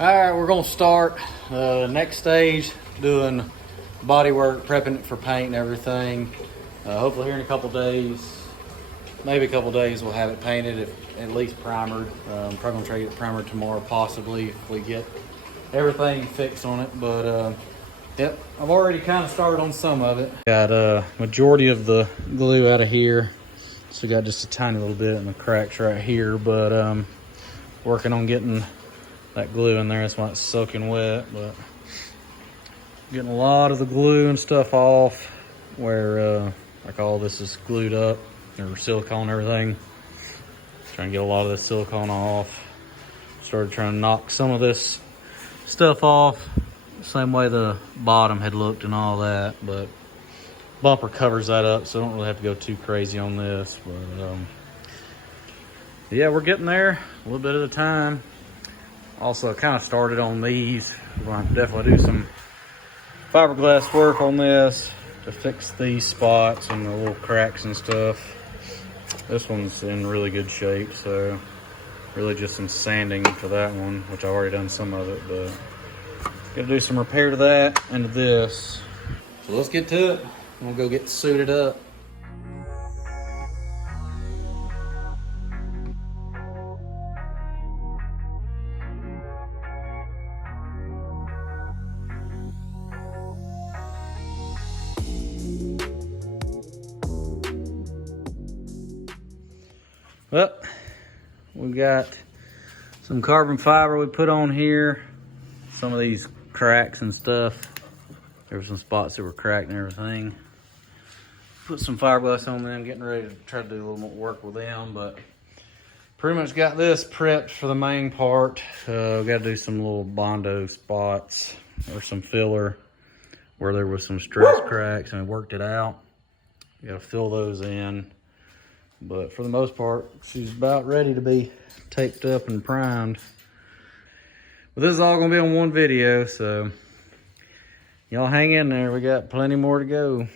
All right, we're gonna start next stage, doing body work, prepping it for paint and everything. Hopefully here in a couple days, maybe a couple days, we'll have it painted, at least primered. Probably gonna try to get it primered tomorrow, possibly, if we get everything fixed on it. But yep, I've already kind of started on some of it. Got a majority of the glue out of here. So got just a tiny little bit in the cracks right here, but working on getting that glue in there. That's why it's soaking wet, but getting a lot of the glue and stuff off where like all this is glued up, or silicone, everything. Trying to get a lot of this silicone off. Started trying to knock some of this stuff off, same way the bottom had looked and all that, but bumper covers that up, so I don't really have to go too crazy on this. But yeah, we're getting there a little bit at a time. Also, kind of started on these. We're going to definitely do some fiberglass work on this to fix these spots and the little cracks and stuff. This one's in really good shape, so really just some sanding for that one, which I've already done some of it, but gotta do some repair to that and to this. So let's get to it. We'll go get suited up. Well, we got some carbon fiber we put on here. Some of these cracks and stuff. There were some spots that were cracked and everything. Put some fiberglass on them, getting ready to try to do a little more work with them, but pretty much got this prepped for the main part. We got to do some little Bondo spots or some filler where there was some stress cracks, and we worked it out. We got to fill those in. But for the most part, she's about ready to be taped up and primed. But this is all gonna be on one video, so y'all hang in there. We got plenty more to go.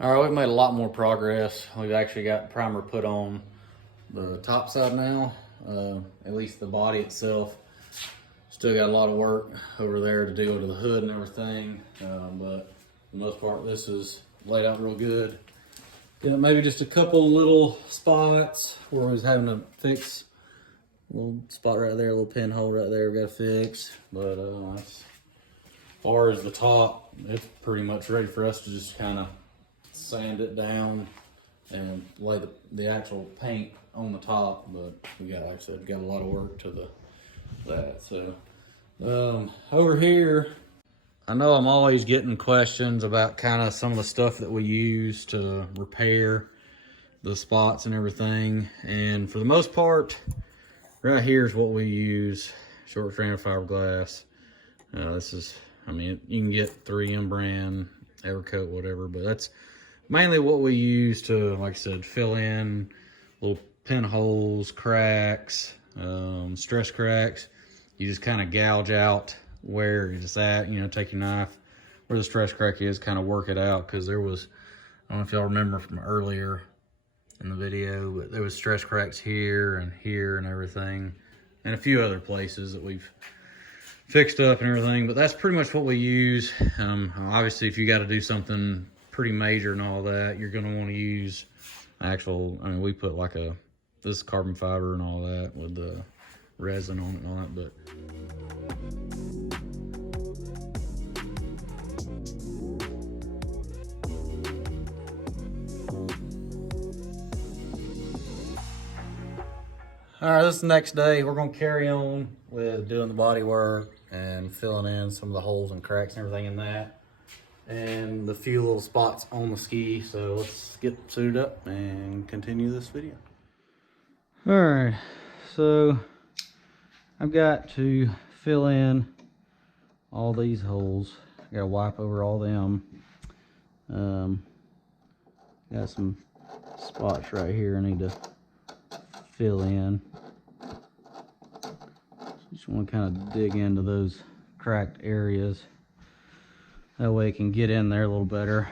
All right, we've made a lot more progress. We've actually got primer put on the top side now, at least the body itself. Still got a lot of work over there to do to the hood and everything, but for the most part, this is laid out real good. Yeah, maybe just a couple little spots where I was having to fix a little spot right there, a little pinhole right there we got to fix. But as far as the top, it's pretty much ready for us to just kind of sand it down and lay the actual paint on the top. But we got, like I said, got a lot of work to that. So over here, I know I'm always getting questions about kind of some of the stuff that we use to repair the spots and everything, and for the most part, right here is what we use: short strand fiberglass. This is, I mean, you can get 3M brand, Evercoat, whatever, but that's mainly what we use to, like I said, fill in little pinholes, cracks, stress cracks. You just kind of gouge out where it's at, you know, take your knife where the stress crack is, kind of work it out, because there was, I don't know if y'all remember from earlier in the video, but there was stress cracks here and everything, and a few other places that we've fixed up and everything. But that's pretty much what we use. Obviously, if you got to do something pretty major and all that, you're going to want to use actual, I mean, we put like this carbon fiber and all that with the resin on it and all that, but all right, this is the next day. We're going to carry on with doing the body work and filling in some of the holes and cracks and everything in that, and the few little spots on the ski. So let's get suited up and continue this video. All right, so I've got to fill in all these holes. gotta wipe over all them. Got some spots right here I need to fill in. Just want to kind of dig into those cracked areas. That way it can get in there a little better.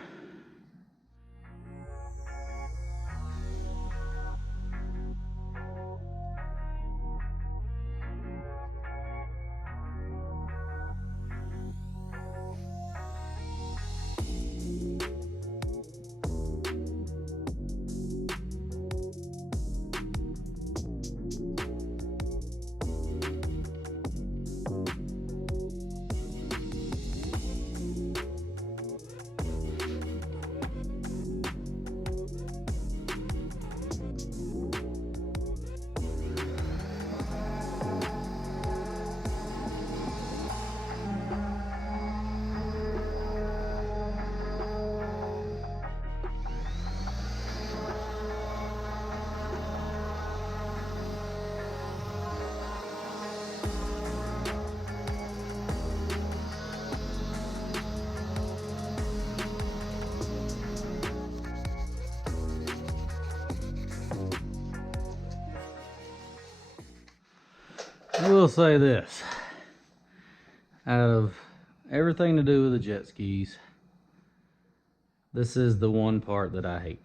I will say this, out of everything to do with the jet skis, this is the one part that I hate.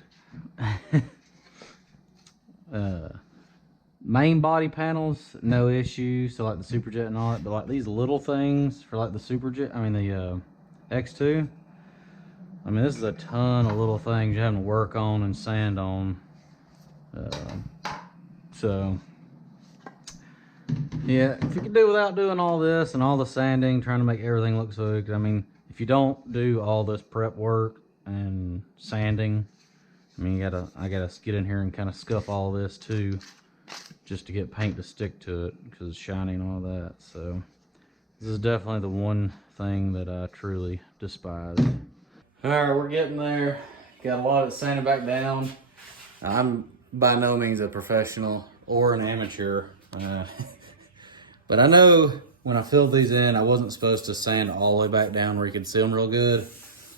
Main body panels, no issue, so like the Superjet and all that, but like these little things for like the Superjet, I mean the X2, I mean this is a ton of little things you're having to work on and sand on. So yeah, if you could do without doing all this and all the sanding, trying to make everything look so good, I mean, if you don't do all this prep work and sanding, I mean, I gotta get in here and kind of scuff all this too, just to get paint to stick to it because it's shiny and all that. So this is definitely the one thing that I truly despise. All right, we're getting there. Got a lot of it sanded back down. I'm by no means a professional or an amateur. But I know when I filled these in, I wasn't supposed to sand all the way back down where you could see them real good.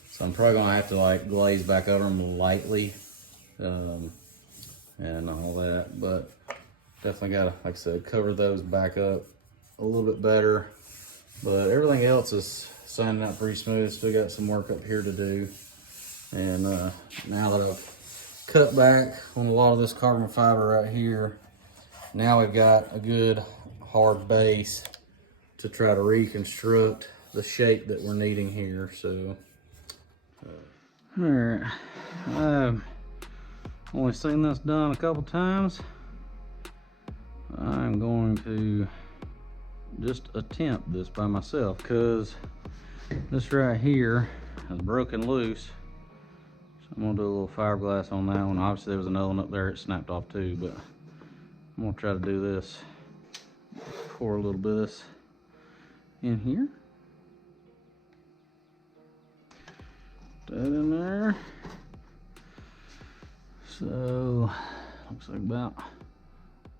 So I'm probably gonna have to like glaze back over them lightly and all that. But definitely gotta, like I said, cover those back up a little bit better. But everything else is sanding out pretty smooth. Still got some work up here to do. And now that I've cut back on a lot of this carbon fiber right here, now we've got a good hard base to try to reconstruct the shape that we're needing here. So all right, I've only seen this done a couple times. I'm going to just attempt this by myself because this right here is broken loose. So I'm gonna do a little fiberglass on that one. Obviously there was another one up there, it snapped off too, but I'm gonna try to do this. Pour a little bit of this in here. Put that in there. So looks like about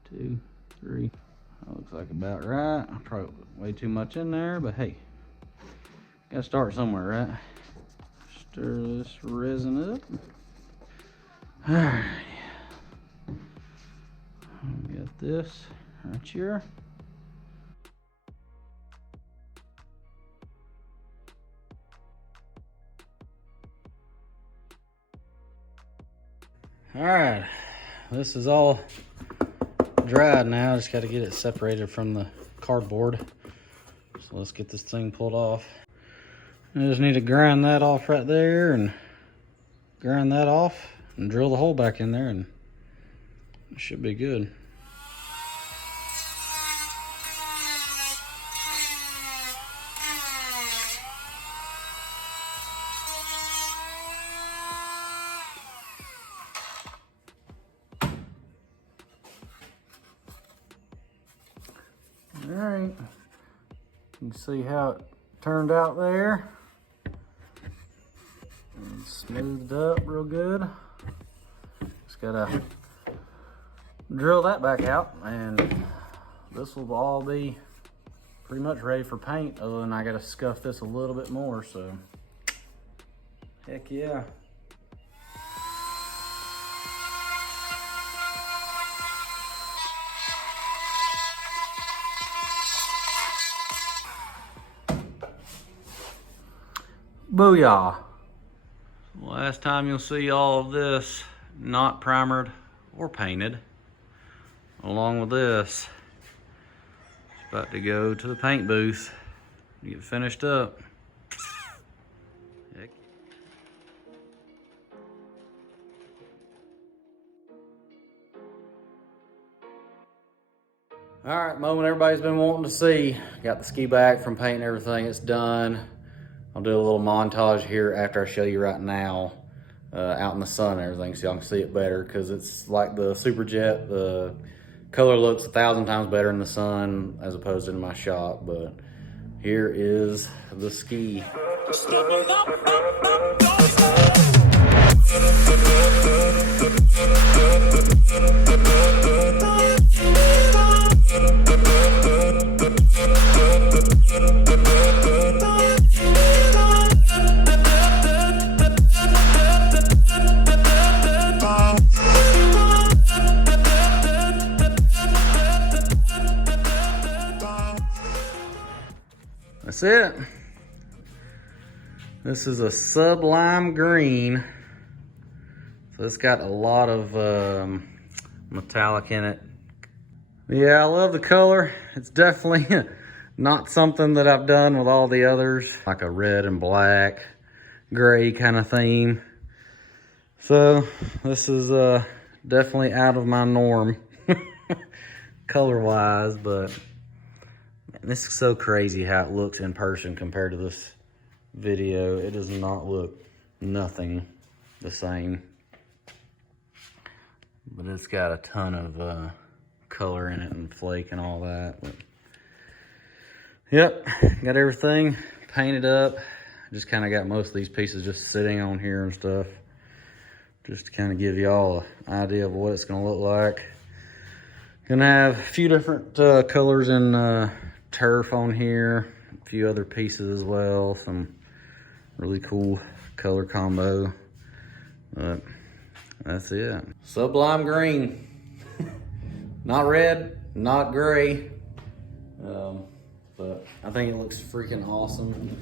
2, 3. That looks like about right. I probably put way too much in there, but hey, gotta start somewhere, right? Stir this resin up. All right. Got this right here. All right, this is all dried now. Just got to get it separated from the cardboard. So let's get this thing pulled off. I just need to grind that off right there and grind that off and drill the hole back in there, and it should be good. All right, you can see how it turned out there. And smoothed up real good. Just gotta drill that back out, and this will all be pretty much ready for paint, other than I gotta scuff this a little bit more, so heck yeah. Booyah. Last time you'll see all of this not primered or painted. Along with this, it's about to go to the paint booth to get finished up. Heck. All right, moment everybody's been wanting to see. Got the ski back from painting everything, it's done. I'll do a little montage here after I show you right now, out in the sun and everything, so y'all can see it better, because it's like the Superjet, the color looks 1,000 times better in the sun as opposed to in my shop. But here is the ski. That's it. This is a sublime green. So it's got a lot of metallic in it. Yeah, I love the color. It's definitely not something that I've done with all the others. Like a red and black, gray kind of theme. So this is definitely out of my norm color-wise, but this is so crazy how it looks in person compared to this video. It does not look nothing the same. But it's got a ton of color in it and flake and all that. But yep, got everything painted up. Just kind of got most of these pieces just sitting on here and stuff. Just to kind of give y'all an idea of what it's going to look like. Gonna have a few different colors in turf on here, a few other pieces as well, some really cool color combo, but that's it. Sublime green. Not red, not gray, but I think it looks freaking awesome.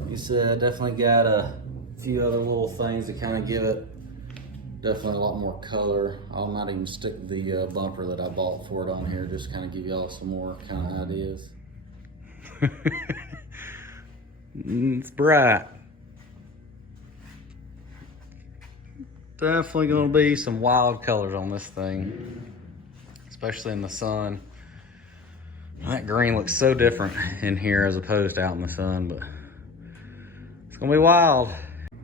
Like you said, definitely got a few other little things to kind of give it definitely a lot more color. I might even stick the bumper that I bought for it on here, just kind of give y'all some more kind of ideas. It's bright. Definitely gonna be some wild colors on this thing, especially in the sun. That green looks so different in here as opposed to out in the sun, but it's gonna be wild.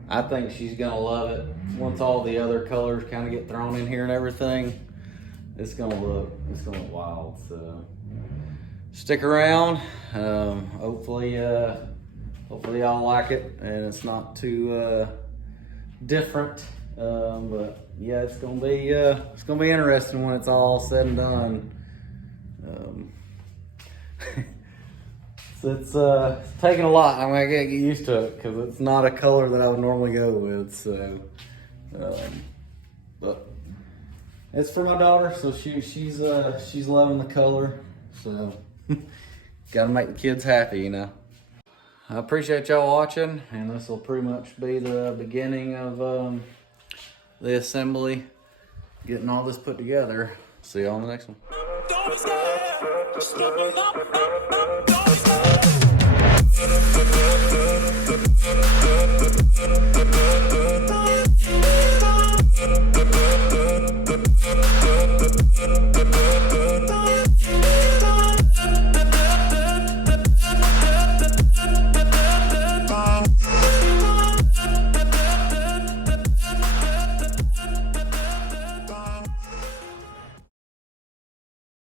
I think she's gonna love it. Once all the other colors kind of get thrown in here and everything, it's gonna look wild. So stick around. Hopefully y'all like it and it's not too different. But yeah, it's gonna be interesting when it's all said and done. So it's taking a lot. I mean, I gotta get used to it because it's not a color that I would normally go with. So, but it's for my daughter, so she's loving the color. So, gotta make the kids happy, you know. I appreciate y'all watching, and this will pretty much be the beginning of the assembly, getting all this put together. See y'all on the next one. Don't be scared.